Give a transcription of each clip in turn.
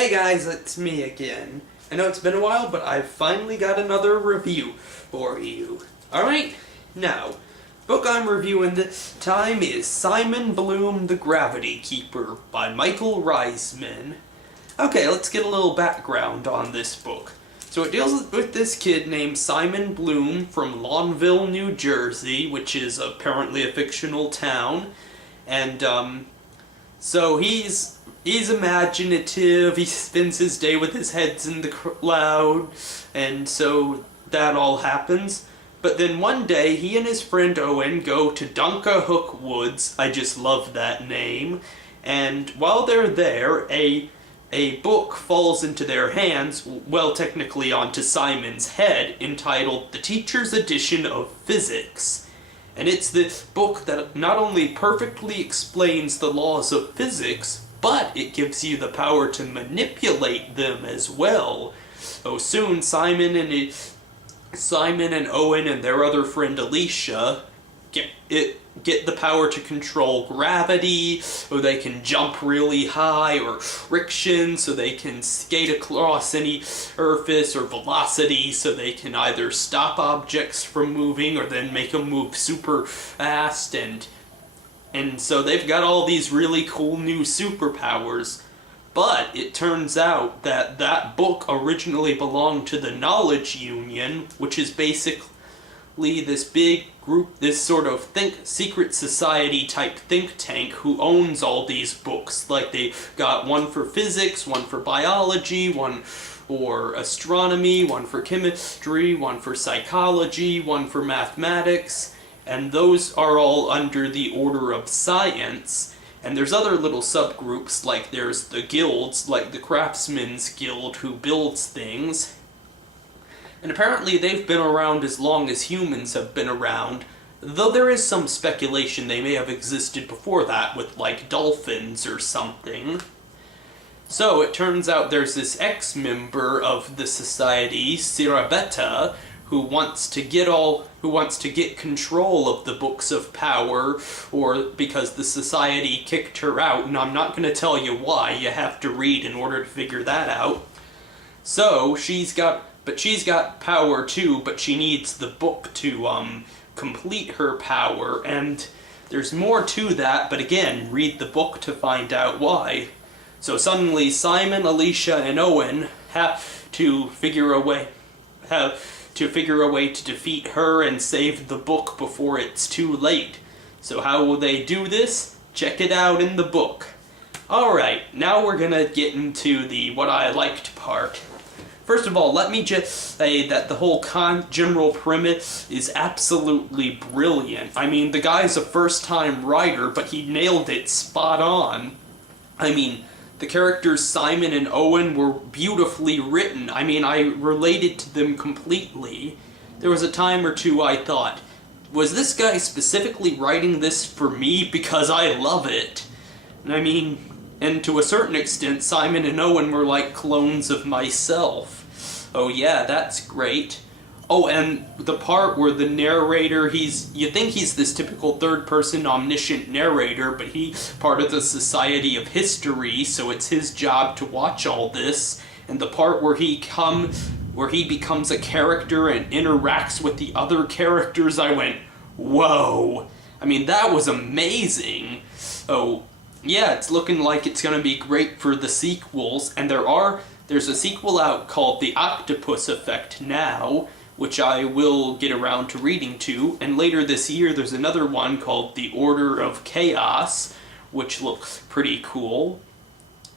Hey guys, it's me again. I know it's been a while, but I've finally got another review for you. Alright, now, book I'm reviewing this time is Simon Bloom the Gravity Keeper by Michael Reisman. Okay, let's get a little background on this book. So it deals with this kid named Simon Bloom from Lawnville, New Jersey, which is apparently a fictional town. And, so he's imaginative, he spends his day with his heads in the cloud, and so that all happens. But then one day, he and his friend Owen go to Dunkahook Woods, I just love that name, and while they're there, a book falls into their hands, well, technically onto Simon's head, entitled The Teacher's Edition of Physics. And it's this book that not only perfectly explains the laws of physics, but it gives you the power to manipulate them as well. So soon Simon and Owen and their other friend Alicia get the power to control gravity, or they can jump really high, or friction, so they can skate across any surface, or velocity, so they can either stop objects from moving, or then make them move super fast, and so they've got all these really cool new superpowers. But it turns out that that book originally belonged to the Knowledge Union, which is basically this big group, this sort of secret society type think tank who owns all these books. Like they got one for physics, one for biology, one for astronomy, one for chemistry, one for psychology, one for mathematics, and those are all under the order of science. And there's other little subgroups, like there's the guilds, like the Craftsman's Guild who builds things. And apparently they've been around as long as humans have been around, though there is some speculation they may have existed before that with, like, dolphins or something. So it turns out there's this ex-member of the society, Sirabetta, who wants to get control of the books of power, or because the society kicked her out, and I'm not going to tell you why, you have to read in order to figure that out. So she's got power too, but she needs the book to complete her power, and there's more to that, but again, read the book to find out why. So suddenly Simon, Alicia, and Owen have to figure a way to defeat her and save the book before it's too late. So how will they do this? Check it out in the book. Alright, now we're gonna get into the what I liked part. First of all, let me just say that the whole general premise is absolutely brilliant. I mean, the guy's a first-time writer, but he nailed it spot on. I mean, the characters Simon and Owen were beautifully written. I mean, I related to them completely. There was a time or two I thought, was this guy specifically writing this for me because I love it? And I mean, and to a certain extent, Simon and Owen were like clones of myself. Oh yeah, that's great. Oh, and the part where the narrator, you think he's this typical third-person omniscient narrator, but he's part of the Society of History, so it's his job to watch all this. And the part where he becomes a character and interacts with the other characters, I went, whoa. I mean, that was amazing. So, yeah, it's looking like it's gonna be great for the sequels, and there's a sequel out called The Octopus Effect now, which I will get around to reading to, and later this year there's another one called The Order of Chaos, which looks pretty cool.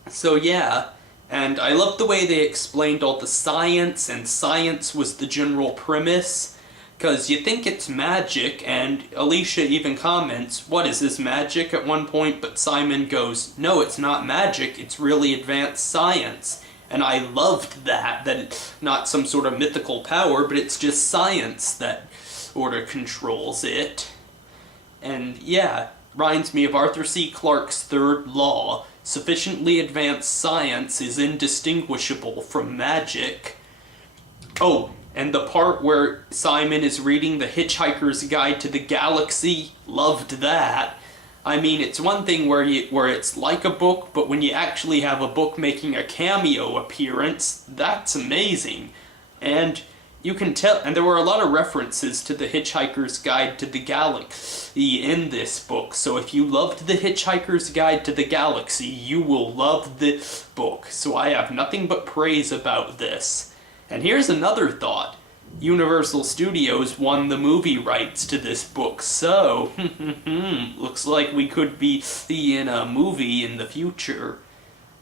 So yeah, and I love the way they explained all the science, and science was the general premise, because you think it's magic, and Alicia even comments, what is this, magic, at one point, but Simon goes, no, it's not magic, it's really advanced science. And I loved that it's not some sort of mythical power, but it's just science that sort of controls it. And yeah, reminds me of Arthur C. Clarke's third law. Sufficiently advanced science is indistinguishable from magic. Oh, and the part where Simon is reading The Hitchhiker's Guide to the Galaxy, loved that. I mean, it's one thing where it's like a book, but when you actually have a book making a cameo appearance, that's amazing. And you can tell, and there were a lot of references to the Hitchhiker's Guide to the Galaxy in this book, so if you loved the Hitchhiker's Guide to the Galaxy, you will love this book. So I have nothing but praise about this. And here's another thought. Universal Studios won the movie rights to this book, so looks like we could be seeing a movie in the future.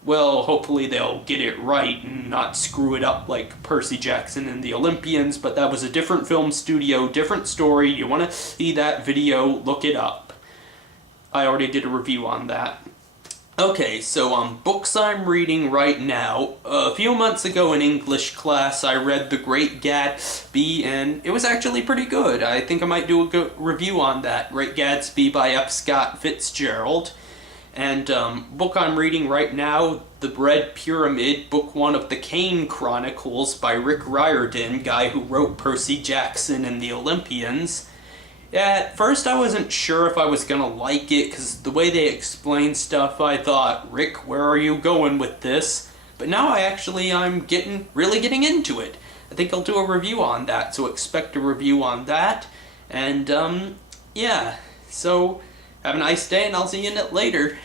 Well, hopefully they'll get it right and not screw it up like Percy Jackson and the Olympians, but that was a different film studio, different story. You want to see that video, look it up. I already did a review on that. Okay, so books I'm reading right now. A few months ago in English class, I read The Great Gatsby, and it was actually pretty good. I think I might do a good review on that. Great Gatsby by F. Scott Fitzgerald. And book I'm reading right now, The Red Pyramid, book 1 of the Kane Chronicles by Rick Riordan, guy who wrote Percy Jackson and the Olympians. At first I wasn't sure if I was gonna like it, because the way they explain stuff, I thought, Rick, where are you going with this? But now I'm really getting into it. I think I'll do a review on that, so expect a review on that. And, yeah, so have a nice day, and I'll see you in it later.